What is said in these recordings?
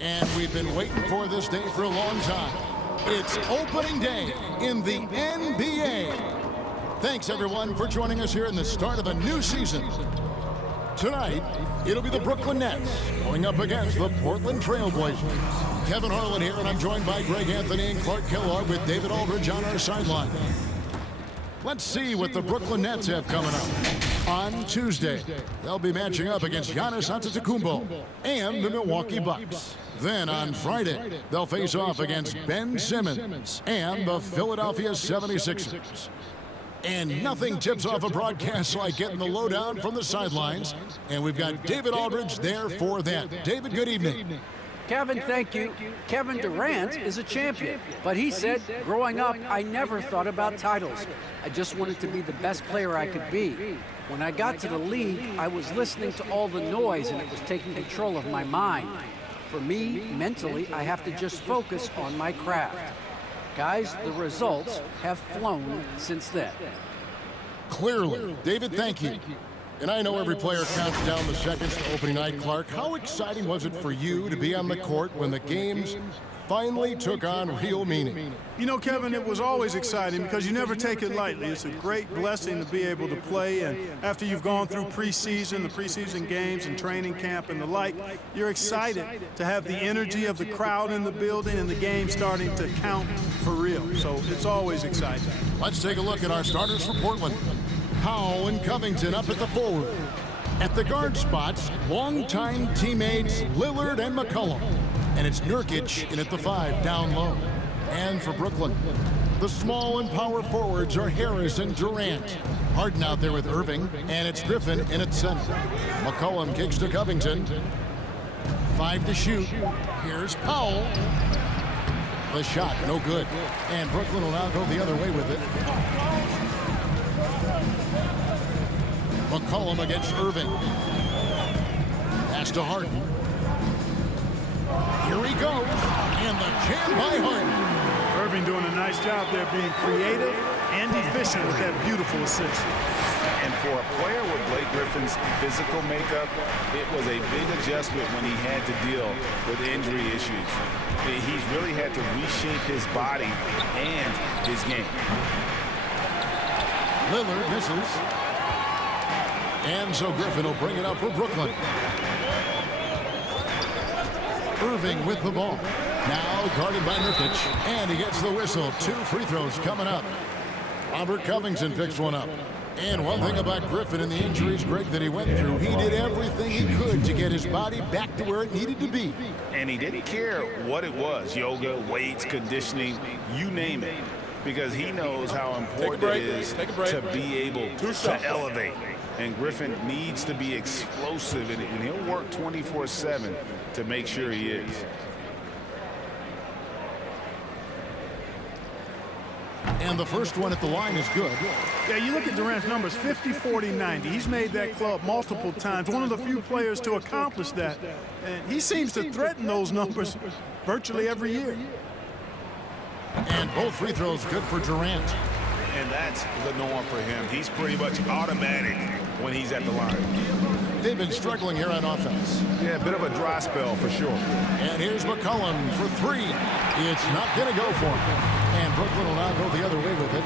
And we've been waiting for this day for a long time. It's opening day in the NBA. Thanks, everyone, for joining us here in the start of a new season. Tonight, it'll be the Brooklyn Nets going up against the Portland Trail Blazers. Kevin Harlan here, and I'm joined by Greg Anthony and Clark Kellogg with David Aldridge on our sideline. Let's see what the Brooklyn Nets have coming up. On Tuesday, they'll be matching up against Giannis Antetokounmpo and the Milwaukee Bucks. Then on Friday, they'll face off against Ben Simmons and the Philadelphia 76ers. And nothing tips off a broadcast like getting the lowdown from the sidelines. And we've got David Aldridge there for that. David, good evening. Kevin, thank you. Kevin Durant is a champion, but he said, growing up, I never thought about titles. I just wanted to be the best player I could be. When I got to the league, I was listening to all the noise and it was taking control of my mind. For me, mentally, I have to just focus on my craft. Guys, the results have flown since then. Clearly. David, thank you. And I know every player counts down the seconds to opening night, Clark. How exciting was it for you to be on the court when the games finally took on real meaning? You know, Kevin, it was always exciting because you never take it lightly. It's a great blessing to be able to play, and after you've gone through the preseason games and training camp and the like, you're excited to have the energy of the crowd in the building and the game starting to count for real. So it's always exciting. Let's take a look at our starters for Portland. Powell and Covington up at the forward. At the guard spots, longtime teammates Lillard and McCollum. And it's Nurkic in at the 5 down low. And for Brooklyn, the small and power forwards are Harris and Durant. Harden out there with Irving, and it's Griffin in at center. McCollum kicks to Covington. 5 to shoot. Here's Powell. The shot, no good. And Brooklyn will now go the other way with it. McCollum against Irving. Pass to Harden. Here he goes. And the jam by Harden. Irving doing a nice job there being creative and efficient with that beautiful assist. And for a player with Blake Griffin's physical makeup, it was a big adjustment when he had to deal with injury issues. He's really had to reshape his body and his game. Lillard misses. And so Griffin will bring it up for Brooklyn. Irving with the ball. Now guarded by Nurkic. And he gets the whistle. 2 free throws coming up. Robert Covington picks one up. And one thing about Griffin and the injuries, Greg, that he went through, he did everything he could to get his body back to where it needed to be. And he didn't care what it was, yoga, weights, conditioning, you name it, because he knows how important it is to be able to elevate. And Griffin needs to be explosive, and he'll work 24/7 to make sure he is. And the first one at the line is good. Yeah, you look at Durant's numbers, 50, 40, 90. He's made that club multiple times, one of the few players to accomplish that. And he seems to threaten those numbers virtually every year. And both free throws good for Durant. And that's the norm for him. He's pretty much automatic when he's at the line. They've been struggling here on offense. Yeah, a bit of a dry spell for sure. And here's McCollum for 3. It's not going to go for him. And Brooklyn will now go the other way with it.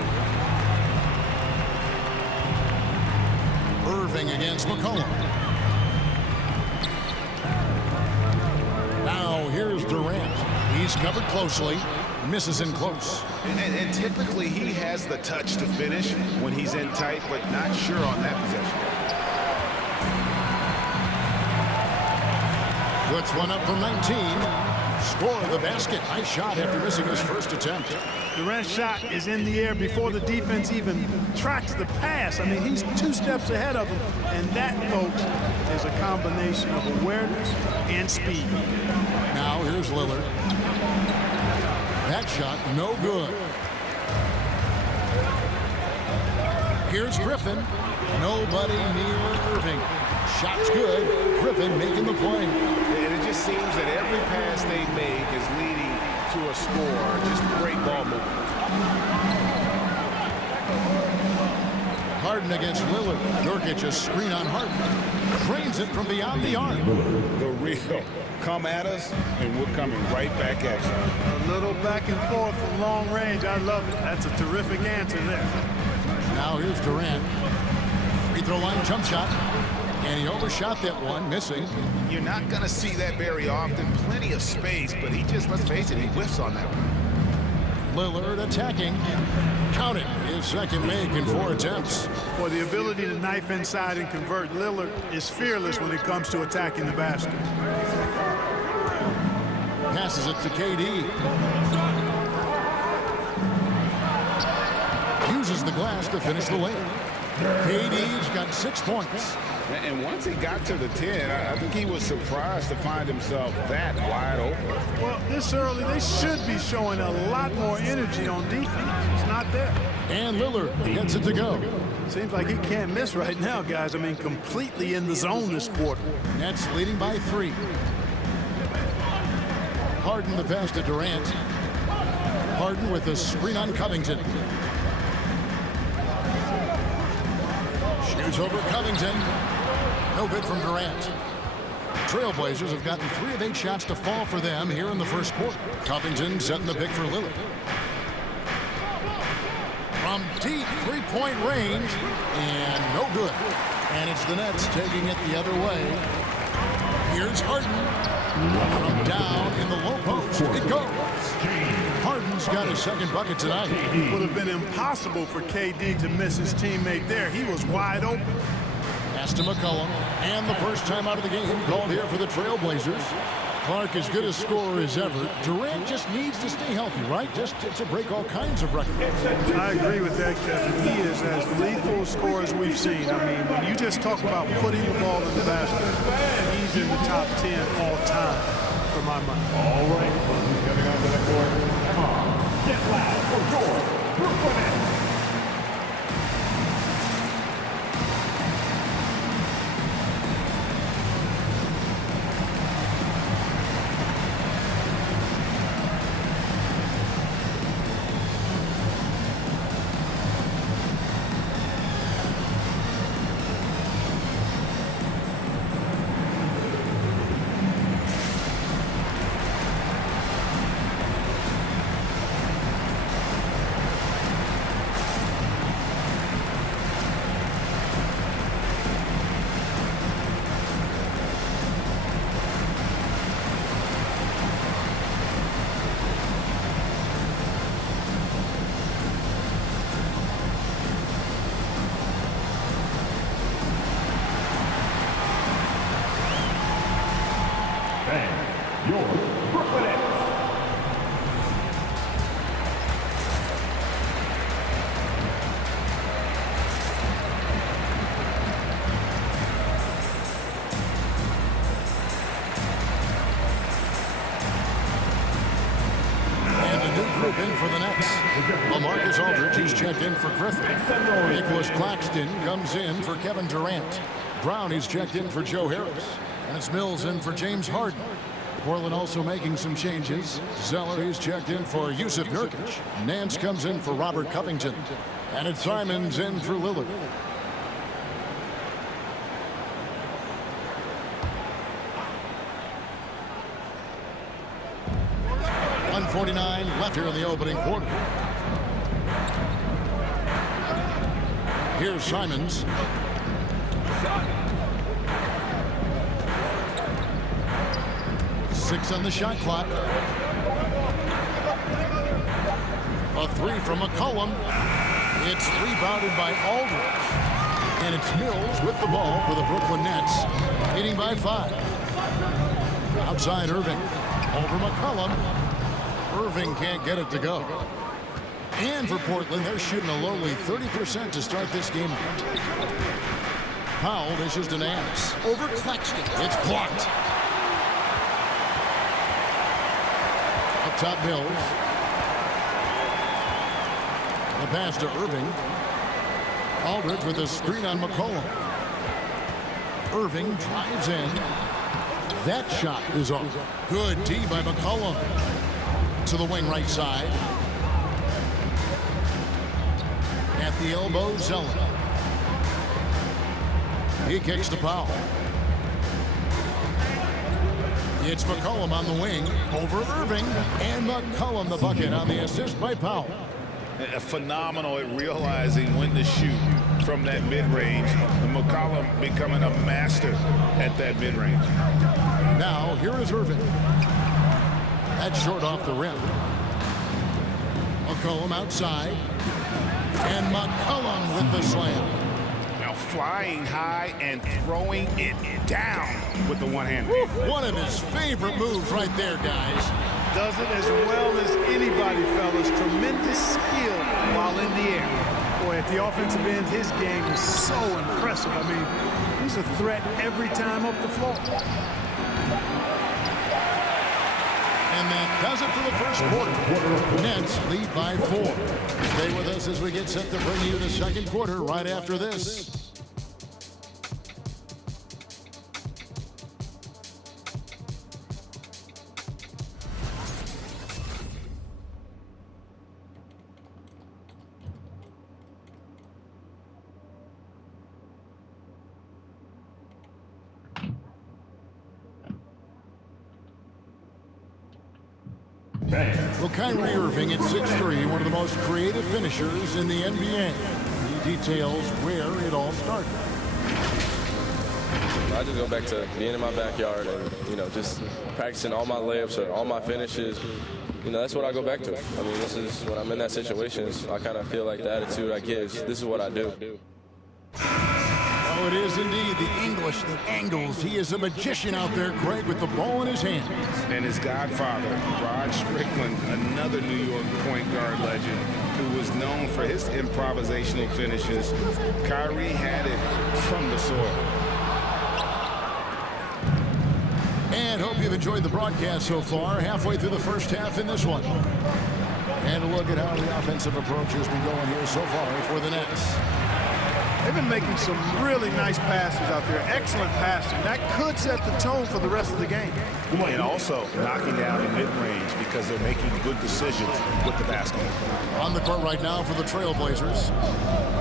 Irving against McCollum. Now here's Durant. He's covered closely. Misses in close. And typically he has the touch to finish when he's in tight, but not sure on that possession. Puts one up from 19. Score the basket. Nice shot after missing his first attempt. Durant's shot is in the air before the defense even tracks the pass. I mean, he's 2 steps ahead of him. And that, folks, is a combination of awareness and speed. Now here's Lillard. That shot, no good. Here's Griffin. Nobody near Irving. Shot's good. Griffin making the play. And it just seems that every pass they make is leading to a score. Just great ball movement. Harden against Lillard. Nurkic, a screen on Harden. Drains it from beyond the arc. The real. Come at us, and we're coming right back at you. A little back and forth from long range. I love it. That's a terrific answer there. Now here's Durant. Free throw line jump shot. And he overshot that one, missing. You're not going to see that very often. Plenty of space, but he just, let's face it, he whiffs on that one. Lillard attacking. Count it. His second make in 4 attempts. Well, the ability to knife inside and convert, Lillard is fearless when it comes to attacking the basket. Passes it to KD. Uses the glass to finish the layup. KD's got 6 points. And once he got to the 10, I think he was surprised to find himself that wide open. Well, this early, they should be showing a lot more energy on defense. It's not there. And Lillard gets it to go. Seems like he can't miss right now, guys. I mean, completely in the zone this quarter. Nets leading by 3. Harden the pass to Durant. Harden with a screen on Covington. Shoots over Covington. No good from Durant. Trailblazers have gotten 3 of 8 shots to fall for them here in the first quarter. Covington setting the pick for Lillard. From deep three-point range, and no good. And it's the Nets taking it the other way. Here's Harden. From down in the low post, it goes. Harden's got his second bucket tonight. It would have been impossible for KD to miss his teammate there. He was wide open. Pass to McCollum, and the first time out of the game called here for the Trailblazers. Clark as good a scorer as ever. Durant just needs to stay healthy, right? Just to break all kinds of records. I agree with that, Kevin. He is as lethal a scorer as we've seen. I mean, when you just talk about putting the ball in the basket, he's in the top 10 all time for my money. All right, who's coming onto the court? Come on, get loud for your Brooklyn Nets. Your Brooklyn Nets. And a new group in for the Nets. LaMarcus Aldridge, he's checked in for Griffin. Nicholas Claxton comes in for Kevin Durant. Brown, he's checked in for Joe Harris. And it's Mills in for James Harden. Portland also making some changes. Zeller, he's checked in for Yusuf Nurkic. Nance comes in for Robert Covington. And it's Simons in for Lillard. .149 left here in the opening quarter. Here's Simons. Six on the shot clock. A three from McCollum. It's rebounded by Aldridge. And it's Mills with the ball for the Brooklyn Nets, leading by 5. Outside Irving. Over McCollum. Irving can't get it to go. And for Portland, they're shooting a lowly 30% to start this game. Powell dishes to Nance. Over Claxton. It's blocked. Up top Mills. The pass to Irving. Aldridge with a screen on McCollum. Irving drives in. That shot is off. Good D by McCollum. To the wing right side. At the elbow, Zeller. He kicks the foul. It's McCollum on the wing over Irving, and McCollum the bucket on the assist by Powell. Phenomenal at realizing when to shoot from that mid-range. And McCollum becoming a master at that mid-range. Now, here is Irving. That's short off the rim. McCollum outside. And McCollum with the slam. Now flying high and throwing it down with the one-hand. One of his favorite moves right there, guys. Does it as well as anybody, fellas. Tremendous skill while in the air. Boy, at the offensive end, his game is so impressive. I mean, he's a threat every time up the floor. And that does it for the first quarter. Nets lead by 4. Stay with us as we get set to bring you the second quarter right after this. Well, Kyrie Irving at 6'3", one of the most creative finishers in the NBA. He details where it all started. I just go back to being in my backyard and, just practicing all my layups or all my finishes. That's what I go back to. I mean, this is when I'm in that situation, I kind of feel like the attitude I get is this is what I do. Oh, it is indeed the English that angles. He is a magician out there, Greg, with the ball in his hands. And his godfather, Rod Strickland, another New York point guard legend who was known for his improvisational finishes. Kyrie had it from the soil. And hope you've enjoyed the broadcast so far. Halfway through the first half in this one. And a look at how the offensive approach has been going here so far for the Nets. They've been making some really nice passes out there. Excellent passing. That could set the tone for the rest of the game. And also knocking down the mid-range because they're making good decisions with the basketball. On the court right now for the Trailblazers.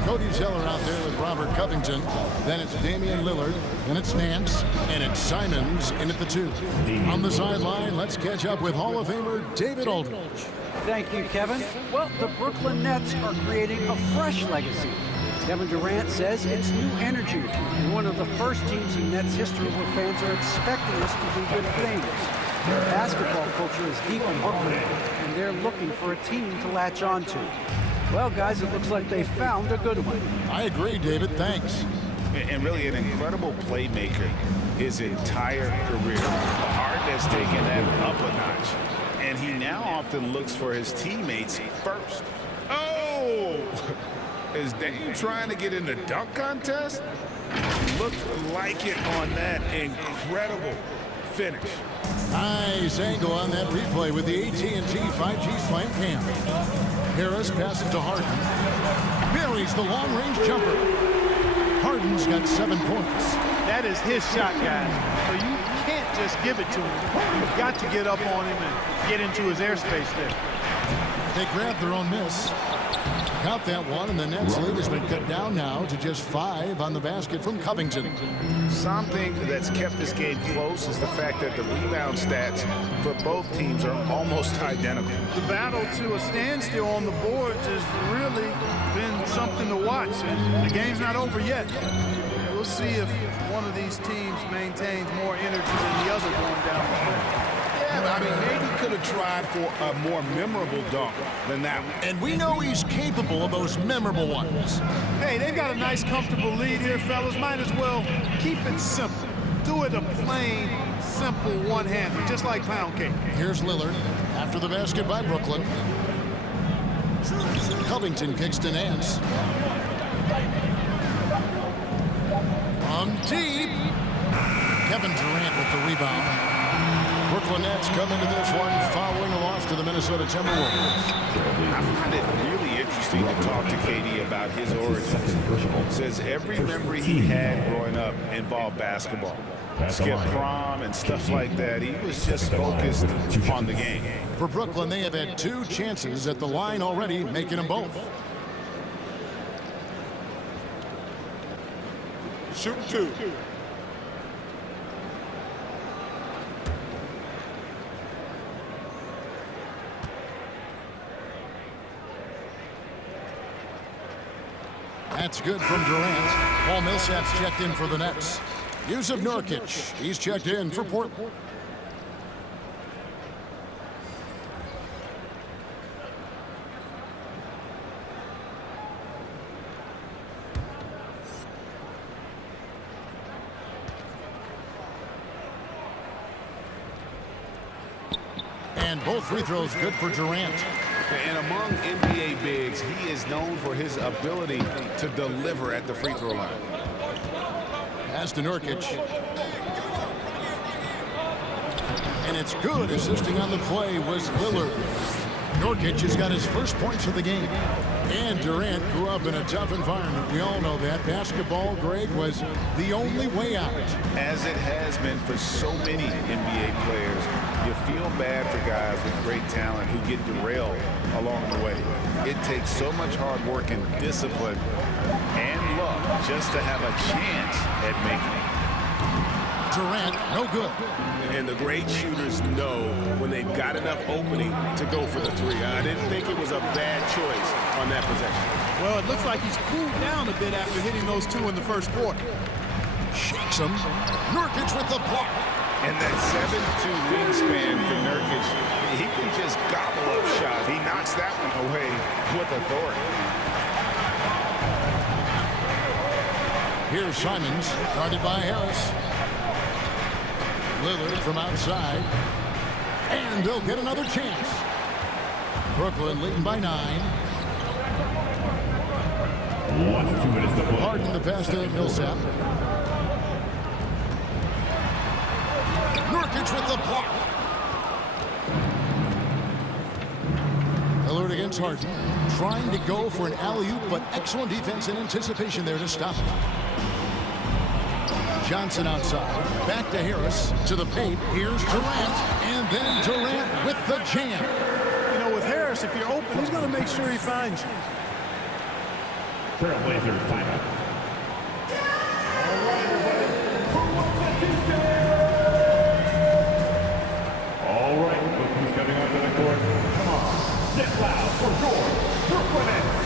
Cody Zeller out there with Robert Covington. Then it's Damian Lillard. Then it's Nance. And it's Simons in at the 2. On the sideline, let's catch up with Hall of Famer David Aldridge. Thank you, Kevin. Well, the Brooklyn Nets are creating a fresh legacy. Kevin Durant says it's new energy and one of the first teams in Nets history where fans are expecting us to do good things. Basketball culture is deep in Brooklyn, and they're looking for a team to latch on to. Well, guys, it looks like they found a good one. I agree, David. Thanks. And really an incredible playmaker his entire career. A heart that's taken that up a notch. And he now often looks for his teammates first. Oh! Is Dame trying to get in the dunk contest? Looked like it on that incredible finish. Nice angle on that replay with the AT&T 5G slam cam. Harris passes to Harden. Buries the long-range jumper. Harden's got 7 points. That is his shot, guys. So you can't just give it to him. You've got to get up on him and get into his airspace there. They grabbed their own miss. Count that one, and the Nets lead has been cut down now to just 5 on the basket from Covington. Something that's kept this game close is the fact that the rebound stats for both teams are almost identical. The battle to a standstill on the boards has really been something to watch, and the game's not over yet. We'll see if one of these teams maintains more energy than the other going down the stretch. Yeah, I mean, maybe could have tried for a more memorable dunk than that one. And we know he's capable of those memorable ones. Hey, they've got a nice, comfortable lead here, fellas. Might as well keep it simple. Do it a plain, simple one-hander, just like pound cake. Here's Lillard after the basket by Brooklyn. Covington kicks to Nance. From deep. Kevin Durant with the rebound. Brooklyn Nets come into this one following a loss to the Minnesota Timberwolves. I find it really interesting to talk to KD about his origins. Says every memory he had growing up involved basketball. Skip prom and stuff like that. He was just focused on the game. For Brooklyn, they have had 2 chances at the line already, making them both. shooting 2. That's good from Durant. Paul Millsap's checked in for the Nets. Yusuf Nurkic, he's checked in for Portland. And both free throws good for Durant. And among NBA bigs, he is known for his ability to deliver at the free throw line. Pass to Nurkic. And it's good. Assisting on the play was Lillard. Nurkic has got his first points of the game. And Durant grew up in a tough environment. We all know that. Basketball, Greg, was the only way out. As it has been for so many NBA players, you feel bad for guys with great talent who get derailed along the way. It takes so much hard work and discipline and luck just to have a chance at making it. Durant, no good. And the great shooters know when they've got enough opening to go for the 3. I didn't think it was a bad choice on that possession. Well, it looks like he's cooled down a bit after hitting those 2 in the first quarter. Shakes him. Nurkic with the block. And that 7'2" wingspan for Nurkic, he can just gobble up shots. He knocks that one away with authority. Here's Simons, guarded by Harris. Lillard from outside. And they'll get another chance. Brooklyn leading by 9. 2 minutes to play. Harden the pass to Millsap. Nurkic with the block. Lillard against Harden. Trying to go for an alley-oop, but excellent defense and anticipation there to stop it. Johnson outside. Back to Harris. To the paint. Here's Durant. And then Durant with the jam. You know, with Harris, if you're open, he's going to make sure he finds you. Trailblazers timeout. All right, look who's coming onto the court. Come on, get loud for your Brooklyn Nets.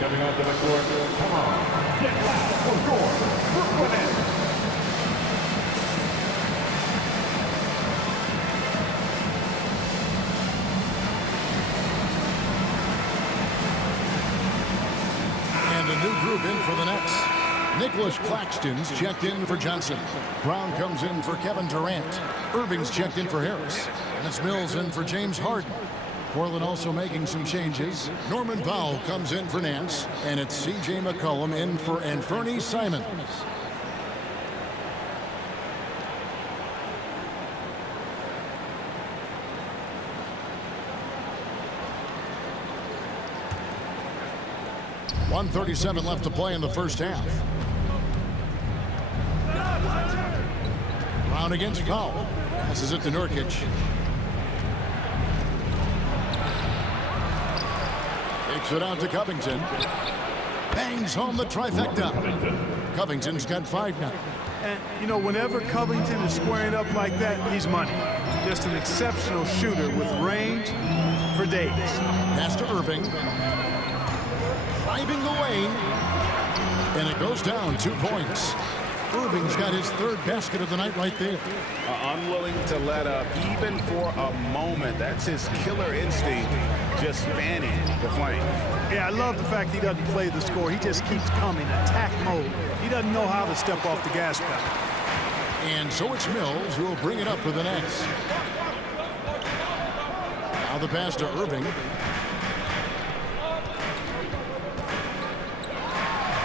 Coming onto the court. Come on, get loud for your Brooklyn Nets. And a new group in for the Nets. Nicholas Claxton's checked in for Johnson. Brown comes in for Kevin Durant. Irving's checked in for Harris. And it's Mills in for James Harden. Portland also making some changes. Norman Powell comes in for Nance. And it's C.J. McCollum in for Anthony Simons. .137 left to play in the first half. Brown against Powell. Passes it to Nurkic. Takes it out to Covington. Bangs home the trifecta. Covington's got 5 now. And, you know, whenever Covington is squaring up like that, he's money. Just an exceptional shooter with range for days. Pass to Irving. Driving the lane. And it goes down 2 points. Irving's got his third basket of the night right there. Unwilling to let up even for a moment. That's his killer instinct, just fanning the flame. Yeah, I love the fact he doesn't play the score. He just keeps coming, attack mode. He doesn't know how to step off the gas pedal. And so it's Mills who will bring it up for the Nets. Now the pass to Irving.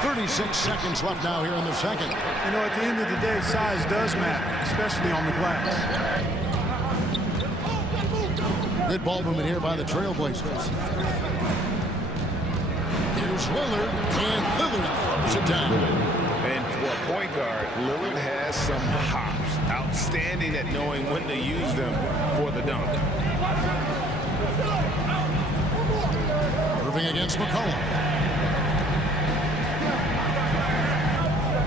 36 seconds left now here in the second. You know, at the end of the day, size does matter, especially on the glass. Good ball movement here by the Trailblazers. Here's Lillard, and Lillard throws it down. And for a point guard, Lillard has some hops. Outstanding at knowing when to use them for the dunk. Irving against McCollum.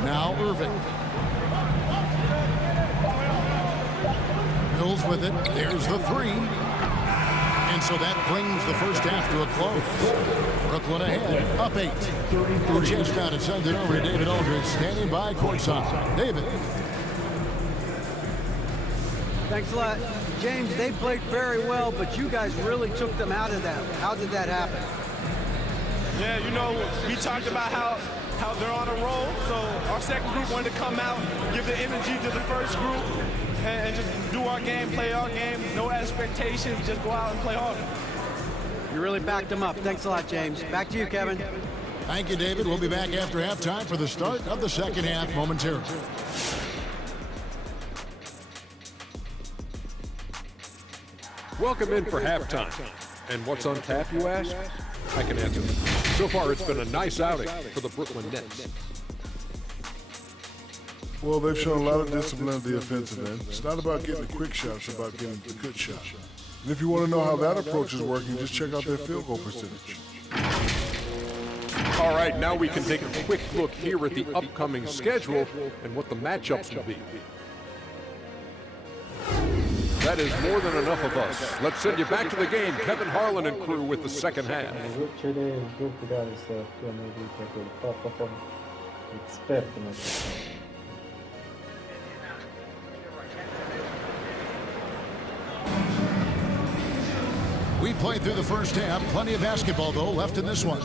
Now Irving. Mills with it. There's the three. And so that brings the first half to a close. Brooklyn ahead, up 8. The chase down and send it over to David Aldridge, standing by courtside. David. Thanks a lot. James, they played very well, but you guys really took them out of them. How did that happen? Yeah, you know, we talked about how they're on a roll, so our second group wanted to come out, give the energy to the first group, and just do our game, play our game, no expectations, just go out and play hard. You really backed them up. Thanks a lot, James. Back to you, Kevin. Thank you, David. We'll be back after halftime for the start of the second half momentarily. Welcome in for halftime. And what's on tap, you ask? I can answer. So far, it's been a nice outing for the Brooklyn Nets. Well, they've shown a lot of discipline at the offensive end. It's not about getting the quick shots, it's about getting the good shot. And if you want to know how that approach is working, just check out their field goal percentage. All right, now we can take a quick look here at the upcoming schedule and what the matchups will be. That is more than enough of us. Let's send you back to the game. Kevin Harlan and crew with the second half. We played through the first half. Plenty of basketball, though, left in this one.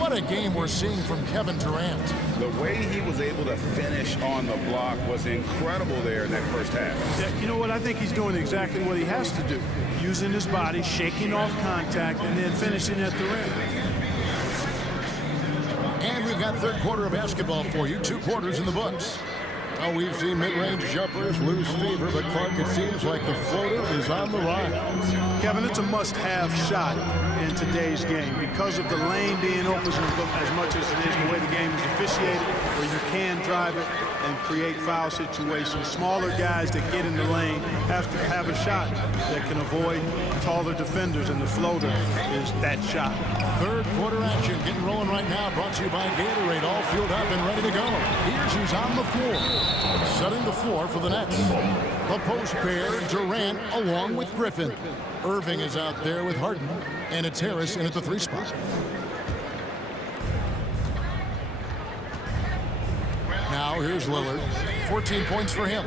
What a game we're seeing from Kevin Durant. The way he was able to finish on the block was incredible there in that first half. Yeah, you know what? I think he's doing exactly what he has to do. Using his body, shaking off contact, and then finishing at the rim. And we've got third quarter of basketball for you. 2 quarters in the books. Well, we've seen mid-range jumpers lose fever, but Clark, it seems like the floater is on the rise. Kevin, it's a must-have shot in today's game because of the lane being open as much as it is the way the game is officiated, where you can drive it and create foul situations. Smaller guys that get in the lane have to have a shot that can avoid taller defenders, and the floater is that shot. Third quarter action getting rolling right now, brought to you by Gatorade, all fueled up and ready to go. Here's who's on the floor, setting the floor for the Nets. The post pair, Durant along with Griffin. Irving is out there with Harden, and it's Harris in at the 3 spot. Now here's Lillard, 14 points for him.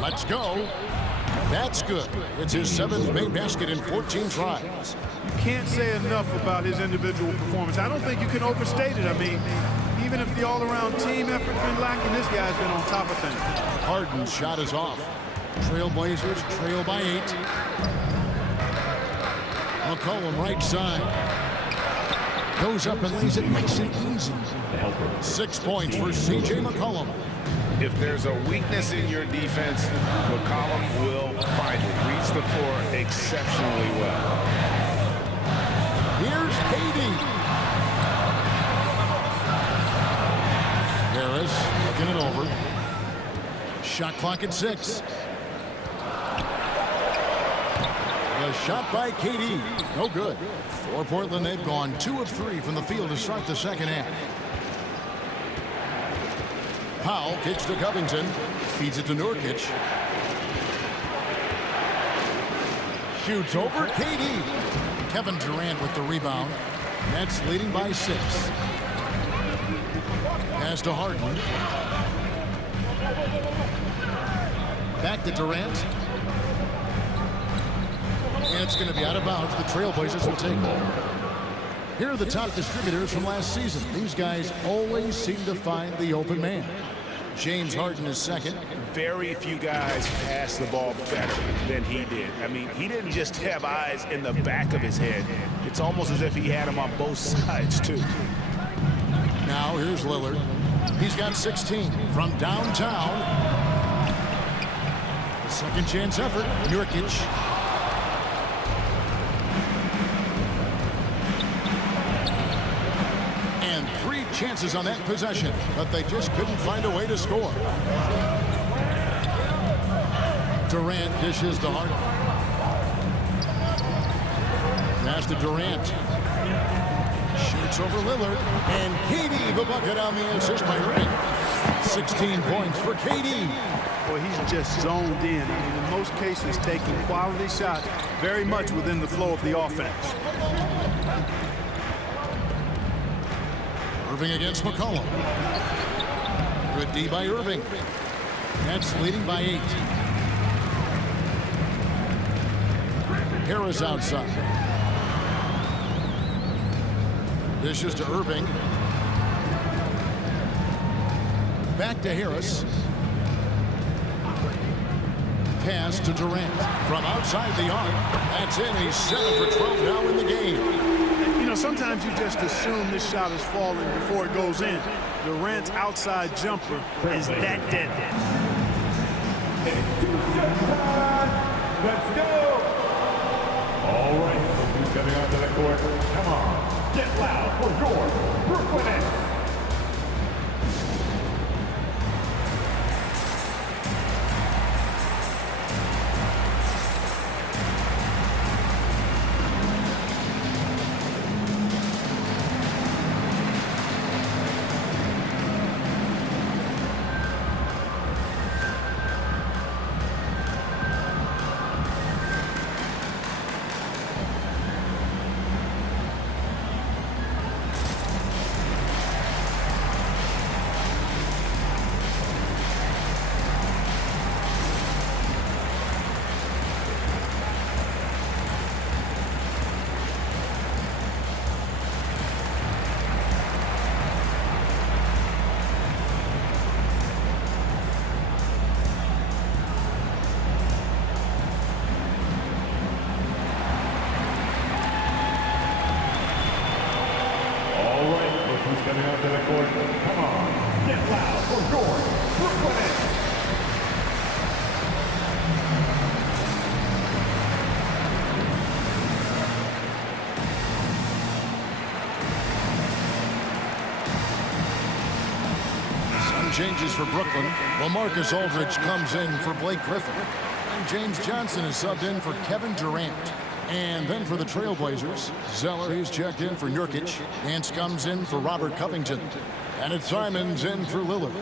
Let's go. That's good. It's his 7th made basket in 14 tries. You can't say enough about his individual performance. I don't think you can overstate it. I mean, even if the all-around team effort's been lacking, this guy's been on top of things. Harden's shot is off. Trailblazers trail by 8. McCollum right side. Goes up and lays it nice and easy. 6 points for C.J. McCollum. If there's a weakness in your defense, McCollum will find it. Reads the floor exceptionally well. Here's KD. Harris looking it over. Shot clock at 6. The shot by KD. No good. For Portland, they've gone 2 of 3 from the field to start the second half. Powell kicks to Covington. Feeds it to Nurkic. Shoots over KD. Kevin Durant with the rebound. Nets leading by 6. pass to Harden. Back to Durant. And it's going to be out of bounds. The Trailblazers will take it. Here are the top distributors from last season. These guys always seem to find the open man. James Harden is second. Very few guys pass the ball better than he did. I mean, he didn't just have eyes in the back of his head. It's almost as if he had them on both sides, too. Now here's Lillard. He's got 16 from downtown. The second chance effort, Nurkic. And 3 chances on that possession, but they just couldn't find a way to score. Durant dishes to Harden. Pass to Durant. Shoots over Lillard. And KD the bucket on the assist by Irving. 16 points for KD. Boy, he's just zoned in. I mean, in most cases, taking quality shots very much within the flow of the offense. Irving against McCollum. Good D by Irving. Nets leading by 8. Harris outside. Dishes to Irving. Back to Harris. Pass to Durant. From outside the arc. That's in. He's 7 for 12 now in the game. You know, sometimes you just assume this shot is falling before it goes in. Durant's outside jumper is that deadly. Let's go! All right, who's coming onto the court? Come on, get loud for your Brooklyn Nets. Coming out to the court. Come on, get loud for your Brooklyn Nets. Some changes for Brooklyn. LaMarcus Aldridge comes in for Blake Griffin. And James Johnson is subbed in for Kevin Durant. And then for the Trailblazers, Zeller, he's checked in for Nurkic. Nance comes in for Robert Covington. And it's Simons in for Lillard.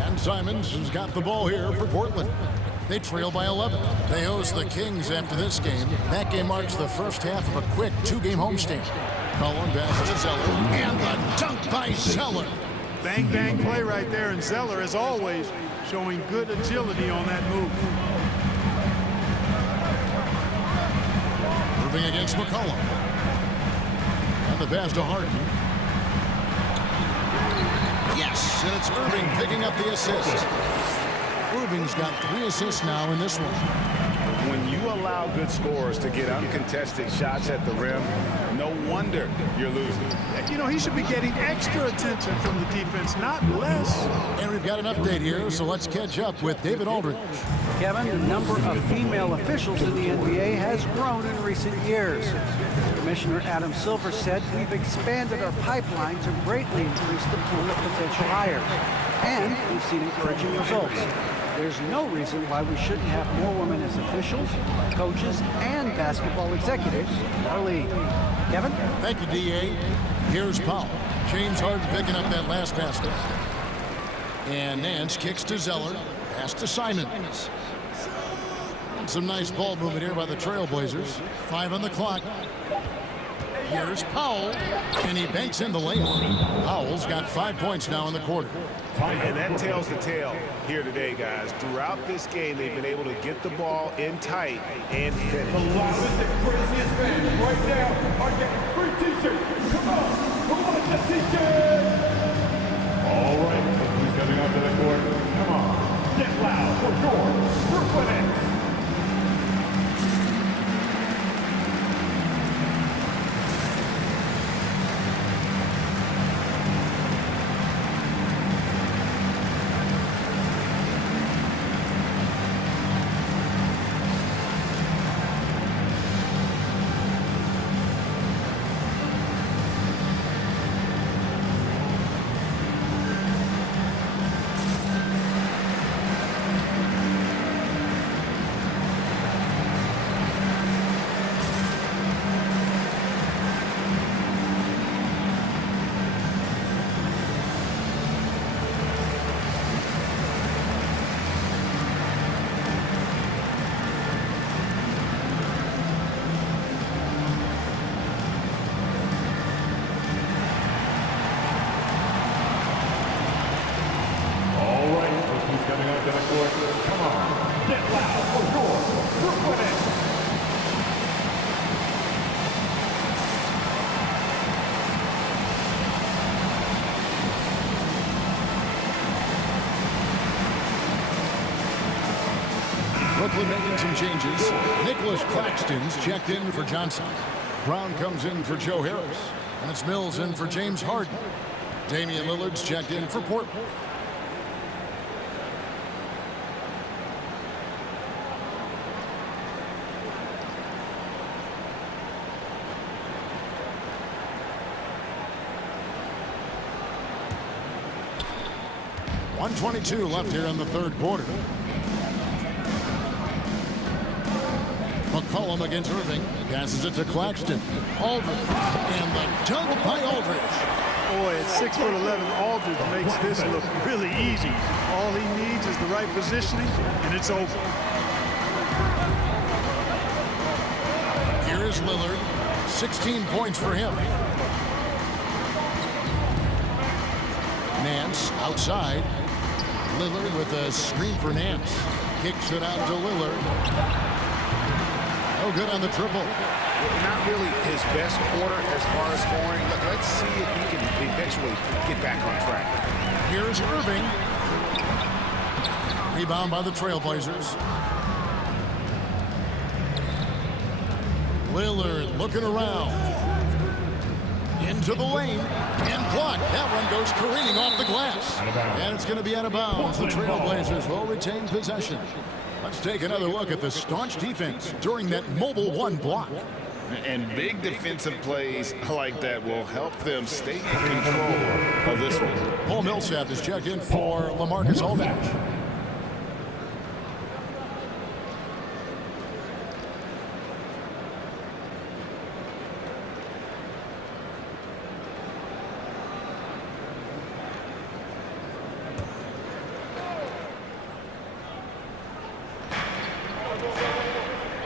And Simons has got the ball here for Portland. They trail by 11. They host the Kings after this game. That game marks the first half of a quick 2-game homestand. Cullen passes to Zeller, and the dunk by Zeller. Bang, bang play right there, and Zeller, as always, showing good agility on that move. Irving against McCollum. And the pass to Harden. Yes, and it's Irving picking up the assist. Irving's got 3 assists now in this one. When you allow good scorers to get uncontested shots at the rim, no wonder you're losing. You know, he should be getting extra attention from the defense, not less. And we've got an update here, so let's catch up with David Aldridge. Kevin, the number of female officials in the NBA has grown in recent years. Commissioner Adam Silver said we've expanded our pipeline to greatly increase the pool of potential hires. And we've seen encouraging results. There's no reason why we shouldn't have more women as officials, coaches, and basketball executives in our league. Kevin? Thank you, D.A. Here's Powell. James Harden picking up that last basket. And Nance kicks to Zeller. Pass to Simons. And some nice ball movement here by the Trailblazers. 5 on the clock. Here's Powell, and he banks in the layup. Powell's got 5 points now in the quarter. And that tells the tale here today, guys. Throughout this game, they've been able to get the ball in tight and finish. The loudest and craziest fans right now are getting free t-shirts. Come on, who wants a t-shirt? All right, who's coming onto the court? Come on, get loud for your Brooklyn Nets. Brooklyn making some changes. Nicholas Claxton's checked in for Johnson. Brown comes in for Joe Harris. And it's Mills in for James Harden. Damian Lillard's checked in for Portland. .122 left here in the third quarter. McCollum against Irving. Passes it to Claxton. Aldridge. And the dunk by Aldridge. Boy, at 6'11", Aldridge makes this look really easy. All he needs is the right positioning, and it's over. Here is Lillard. 16 points for him. Nance outside. Lillard with a screen for Nance. Kicks it out to Lillard. No good on the triple. Not really his best quarter as far as scoring. Let's see if he can eventually get back on track. Here's Irving. Rebound by the Trailblazers. Lillard looking around. Into the lane. And blocked. That one goes careening off the glass. And it's going to be out of bounds. The Trailblazers will retain possession. Let's take another look at the staunch defense during that mobile one block. And big defensive plays like that will help them stay in control of this one. Paul Millsap is checked in for LaMarcus Aldridge.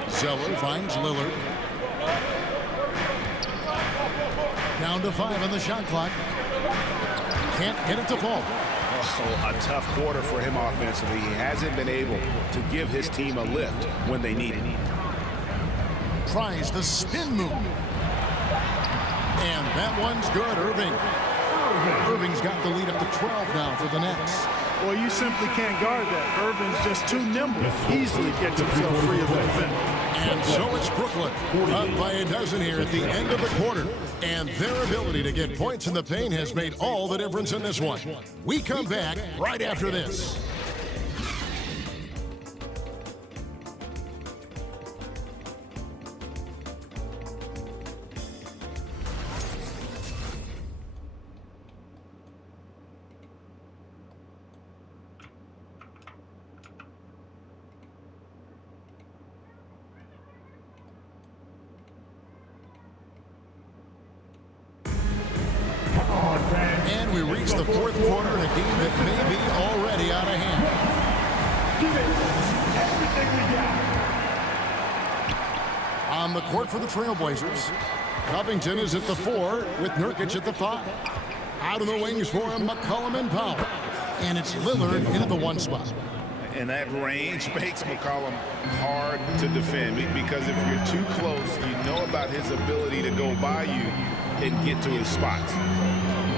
Zeller finds Lillard. Down to 5 on the shot clock. Can't get it to fall. Oh, a tough quarter for him offensively. He hasn't been able to give his team a lift when they need it. Tries the spin move. And that one's good, Irving. Irving's got the lead up to 12 now for the Nets. Well, you simply can't guard that. Irving's just too nimble. Easily gets himself free of the defender. And so it's Brooklyn, up by a dozen here at the end of the quarter. And their ability to get points in the paint has made all the difference in this one. We come back right after this. And And we reach the fourth quarter in a game that may be already out of hand. Give it everything we got. On the court for the Trailblazers, Covington is at the 4 with Nurkic at the 5. Out of the wings for him, McCollum and Powell. And it's Lillard into the 1 spot. And that range makes McCollum hard to defend because if you're too close, you know about his ability to go by you and get to his spots.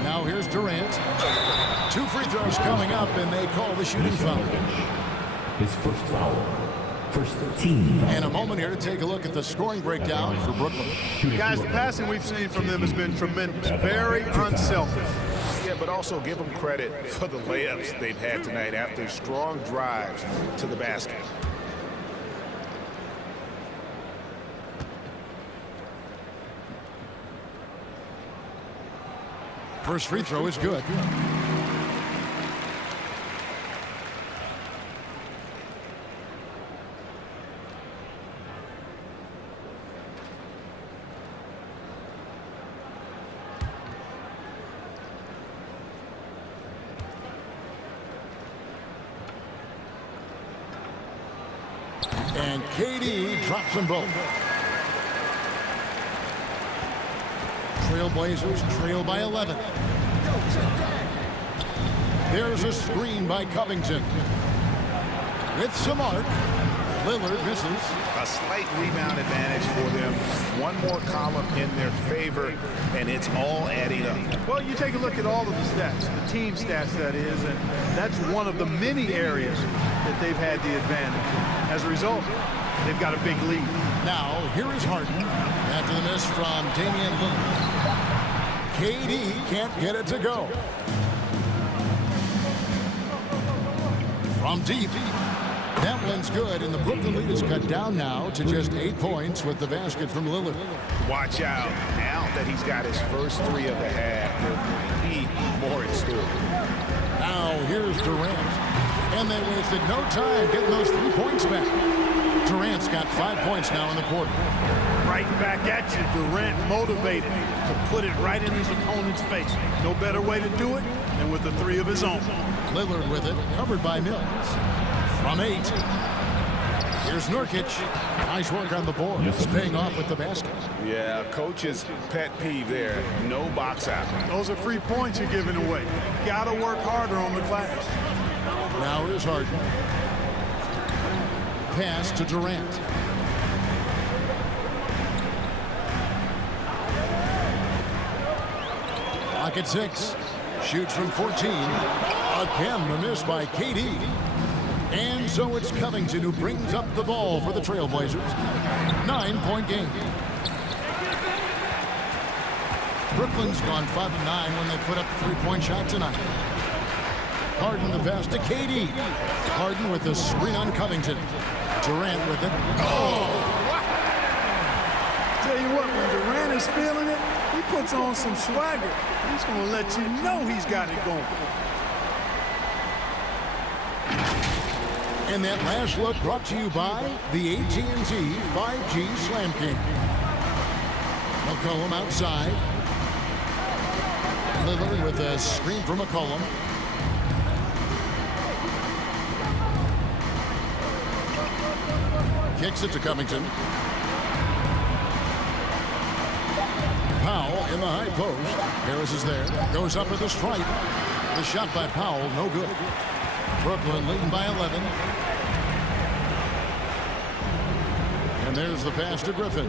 Now here's Durant. 2 free throws coming up, and they call the shooting foul. His first foul. First team foul. And a moment here to take a look at the scoring breakdown for Brooklyn. Guys, the passing we've seen from them has been tremendous. Very unselfish. Yeah, but also give them credit for the layups they've had tonight after strong drives to the basket. First free throw is good. And KD drops them both. Trailblazers trail by 11. There's a screen by Covington. With some arc, Lillard misses. A slight rebound advantage for them. One more column in their favor, and it's all adding up. Well, you take a look at all of the stats, the team stats that is, and that's one of the many areas that they've had the advantage. As a result, they've got a big lead. Now, here is Harden after the miss from Damian Lillard. KD can't get it to go. From deep. That one's good, and the Brooklyn lead is cut down now to just 8 points with the basket from Lillard. Watch out. Now that he's got his first 3 of the half, there may be more in store. Now, here's Durant. And they wasted no time getting those 3 points back. Durant's got 5 points now in the quarter. Right back at you. Durant motivated to put it right in his opponent's face. No better way to do it than with the 3 of his own. Lillard with it, covered by Mills. From 8. Here's Nurkic. Nice work on the boards, paying off with the basket. Yeah, coach's pet peeve there. No box out. Those are free points you're giving away. Gotta work harder on the glass. Now here's Harden. Pass to Durant. Clock at 6. Shoots from 14. Again, the miss by KD. And so it's Covington who brings up the ball for the Trailblazers. 9-point game. Brooklyn's gone 5 of 9 when they put up the 3-point shot tonight. Harden the pass to KD. Harden with the screen on Covington. Durant with it. Oh! Tell you what, when Durant is feeling it, he puts on some swagger. He's going to let you know he's got it going. And that last look brought to you by the AT&T 5G Slam King. McCollum outside. Lillard with a screen from McCollum. Kicks it to Covington. Powell in the high post. Harris is there. Goes up with a strike. The shot by Powell, no good. Brooklyn leading by 11. And there's the pass to Griffin.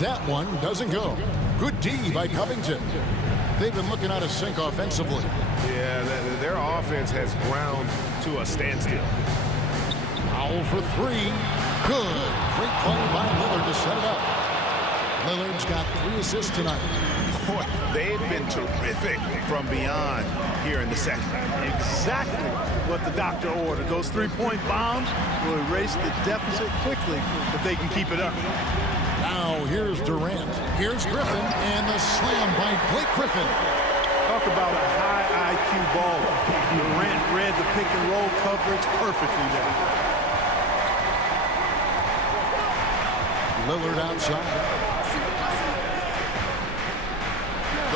That one doesn't go. Good D by Covington. They've been looking out of sync offensively. Yeah, their offense has ground to a standstill. Powell for 3. Good. Great play by Lillard to set it up. Lillard's got 3 assists tonight. Boy, they've been terrific from beyond here in the second. Exactly what the doctor ordered. Those 3-point bombs will erase the deficit quickly if they can keep it up. Now here's Durant. Here's Griffin, and the slam by Blake Griffin. Talk about a high IQ baller. Durant read the pick and roll coverage perfectly there. Lillard outside.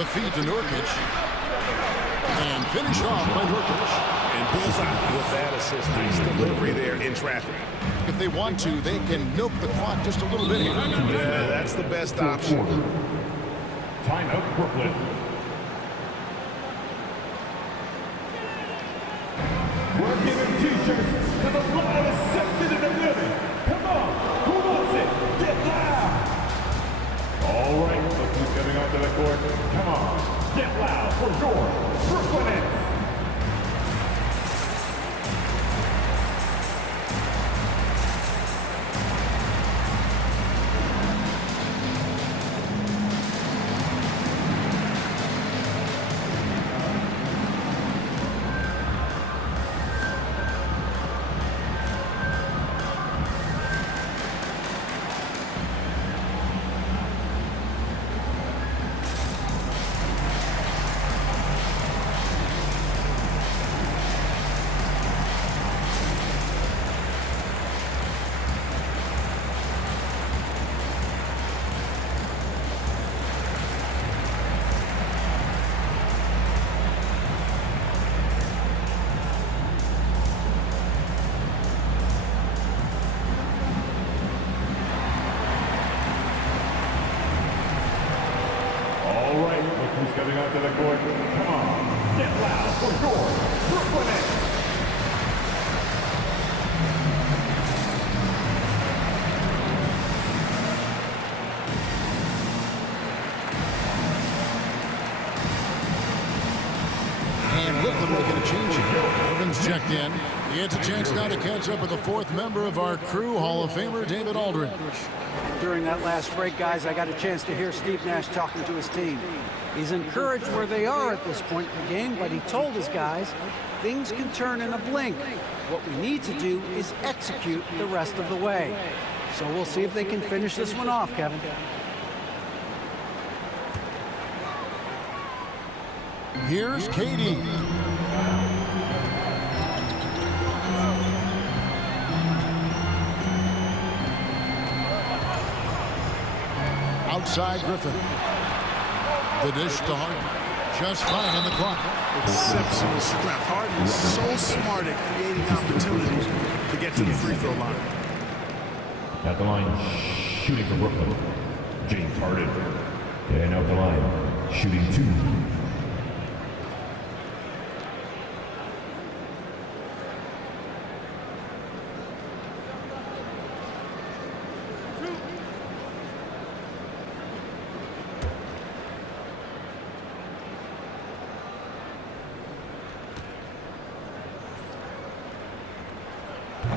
The feed to Nurkic. And finished off by Nurkic. And bullseye with that assist. Nice delivery there in traffic. If they want to, they can milk the clock just a little bit here. Yeah, that's the best option. Timeout, Brooklyn. We're giving t-shirts to the loudest section in the building. Come on, who wants it? Get loud! All right, look who's coming onto the court. Come on, get loud for your Brooklyn. All right, look who's coming onto the court. Come on, get loud for your Brooklyn. And Brooklyn making a change here. Irvin's checked in. He gets a chance now to catch up with the fourth member of our crew, Hall of Famer David Aldridge. During that last break, guys, I got a chance to hear Steve Nash talking to his team. He's encouraged where they are at this point in the game, but he told his guys things can turn in a blink. What we need to do is execute the rest of the way. So we'll see if they can finish this one off, Kevin. Here's Katie. Outside Griffin. The dish to Harden. Just fine on the clock. Exceptional strength. Harden is so smart at creating opportunities to get to the free throw line. At the line, shooting for Brooklyn, James Harden. And out the line, shooting 2.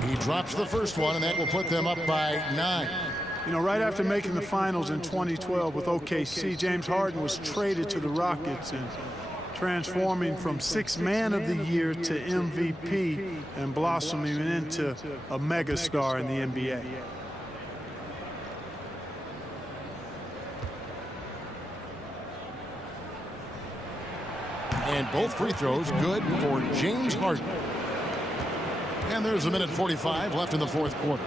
He drops the first one, and that will put them up by 9. You know, right after making the finals in 2012 with OKC, James Harden was traded to the Rockets and transforming from 6th Man of the Year to MVP and blossoming into a megastar in the NBA. And both free throws good for James Harden. And there's a minute 45 left in the fourth quarter.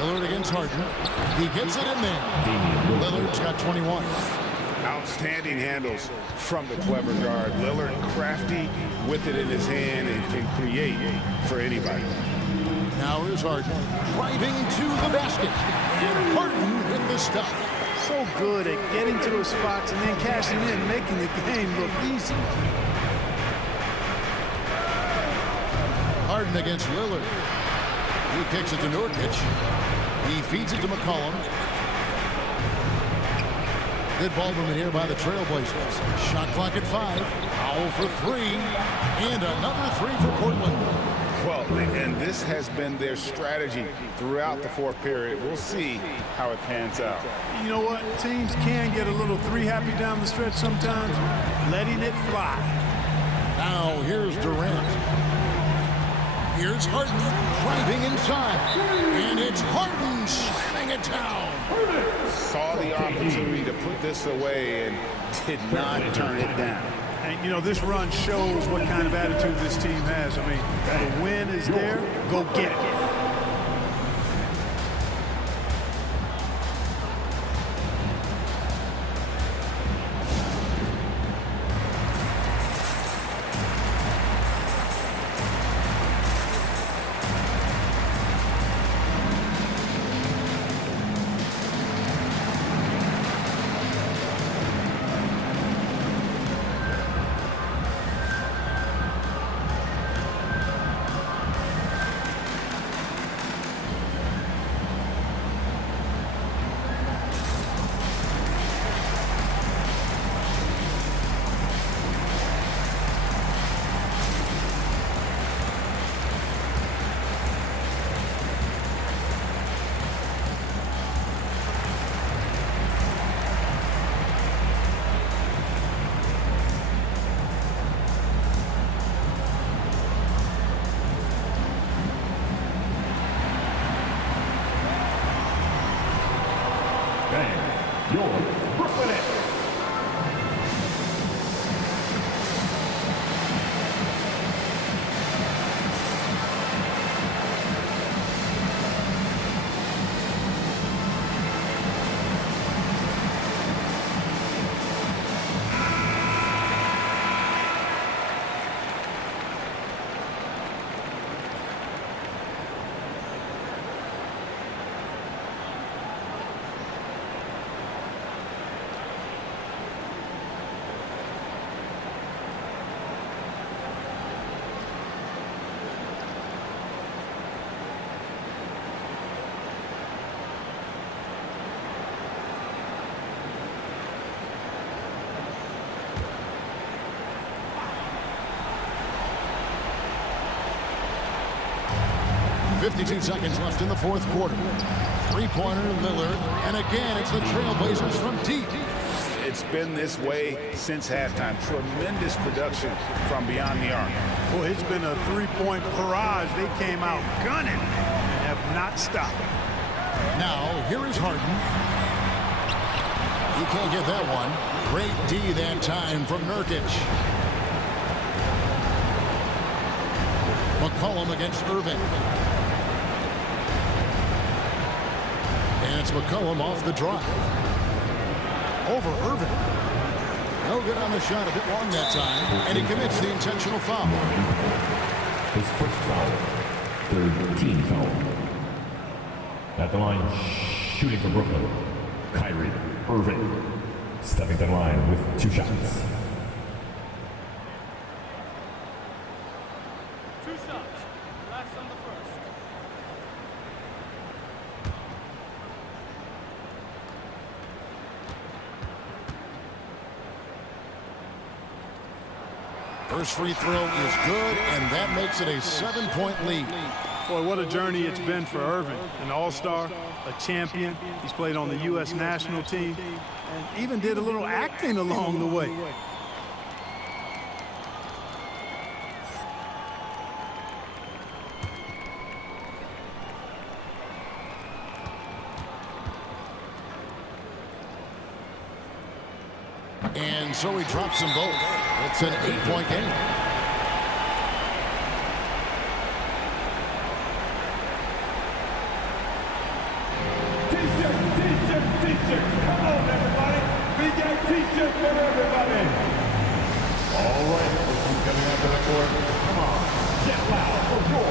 Lillard against Harden. He gets it in there. Lillard's got 21. Outstanding handles from the clever guard. Lillard crafty with it in his hand and can create for anybody. Now here's Harden driving to the basket. And Harden with the stuff. So good at getting to his spots and then cashing in, making the game look easy. Harden against Lillard. He kicks it to Nurkic. He feeds it to McCollum. Good ball movement here by the Trailblazers. Shot clock at 5. Foul for 3. And another 3 for Portland. Well, and this has been their strategy throughout the fourth period. We'll see how it pans out. You know what? Teams can get a little three-happy down the stretch sometimes, letting it fly. Now here's Durant. Here's Harden driving inside. And it's Harden slamming it down. Saw the opportunity to put this away and did not turn it down. And, you know, this run shows what kind of attitude this team has. I mean, the win is there, go get it. 52 seconds left in the fourth quarter. Three-pointer, Lillard, and again, it's the Trailblazers from deep. It's been this way since halftime. Tremendous production from beyond the arc. Well, it's been a three-point barrage. They came out gunning and have not stopped. Now, here is Harden. He can't get that one. Great D that time from Nurkic. McCollum against Irving. And it's McCollum off the drive. Over Irving. No good on the shot, a bit long that time. And he commits the intentional foul. His first foul. Third team foul. At the line, shooting for Brooklyn, Kyrie Irving. Stepping to the line with 2 shots. 2 shots. Last on the first. First free throw is good, and that makes it a 7-point lead. Boy, what a journey it's been for Irving. An all-star, a champion. He's played on the U.S. national team and even did a little acting along the way. And so he drops them both. It's an 8-point game. T-shirt. Come on, everybody. We got T-shirts for everybody. All right, who's coming out to the court? Come on, get loud for your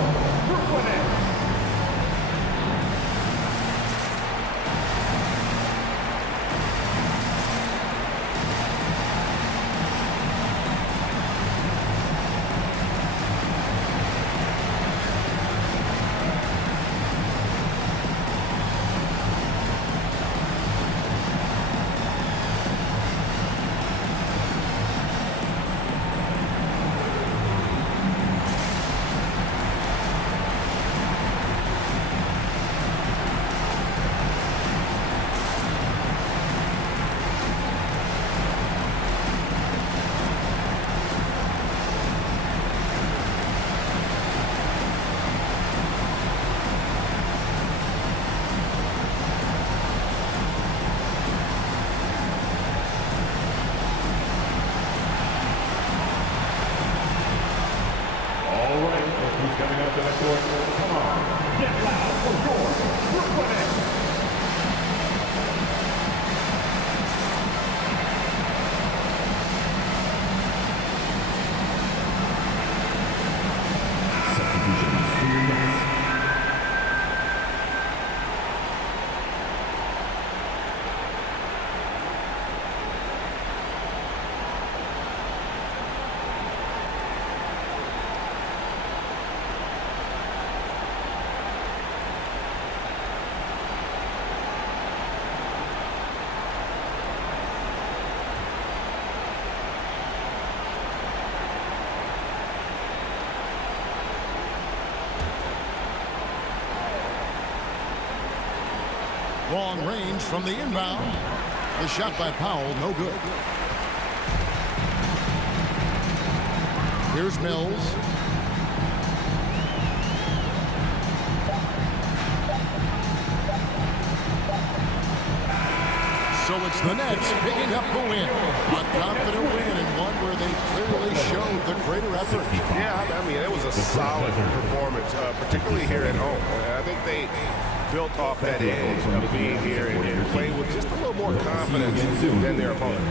Brooklyn Nets. Long range from the inbound. The shot by Powell, no good. Here's Mills. So it's the Nets picking up the win. A confident win and one where they clearly showed the greater effort. Yeah, I mean, it was a solid performance, particularly here at home. I think they built off that edge of being here and playing with just a little more confidence than their opponent.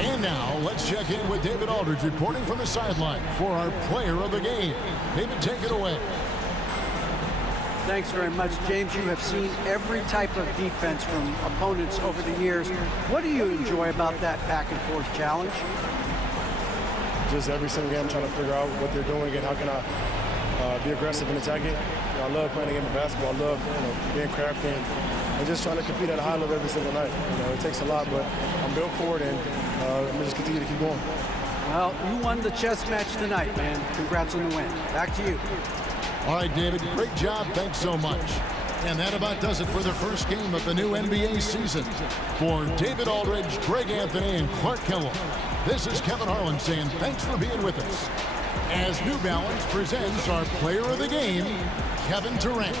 And now let's check in with David Aldridge reporting from the sideline for our player of the game. David, take it away. Thanks very much, James. You have seen every type of defense from opponents over the years. What do you enjoy about that back-and-forth challenge? Just every single game trying to figure out what they're doing and how can I be aggressive and attack it. I love playing the game of basketball. I love being crafty and just trying to compete at a high level every single night. It takes a lot, but I'm built for it, and I'm going to just continue to keep going. Well, you won the chess match tonight, man. Congrats on the win. Back to you. All right, David, great job. Thanks so much. And that about does it for the first game of the new NBA season. For David Aldridge, Greg Anthony, and Clark Kellogg, this is Kevin Harlan saying thanks for being with us as New Balance presents our player of the game, Kevin Durant.